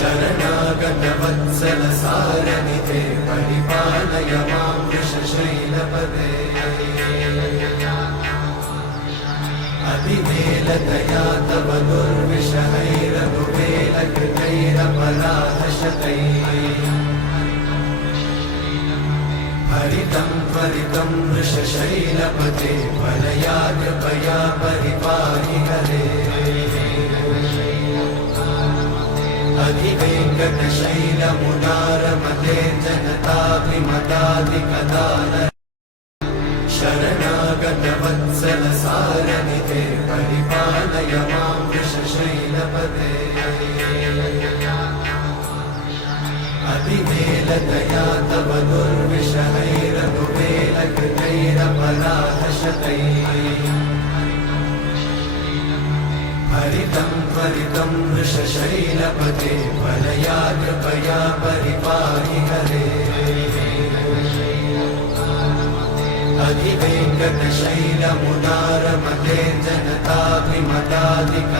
शरणागतवत्सल सारनिधे परिपालय मां वृषशैलपदे अतिवेलतया तव दुर्विषहैरघुवेलकृतैरपराधशतैः हरितं त्वरितं वृषशैलपते वरया कृपया परिपाहि हरे अधिवेङ्कटशैलमुदारमते जनताभिमताधिकदान शरणागतवत्सल सारनिधे परिपालय मां वृषशैलपदे अतिवेलतया तव दुर्विषहैरघुवेलकृतैरपराधशतैः हरितं त्वरितं वृषशैलपते वरया कृपया परिपाहि हरे अधिवेङ्कटशैलमुदारमते जनताभिमताधिक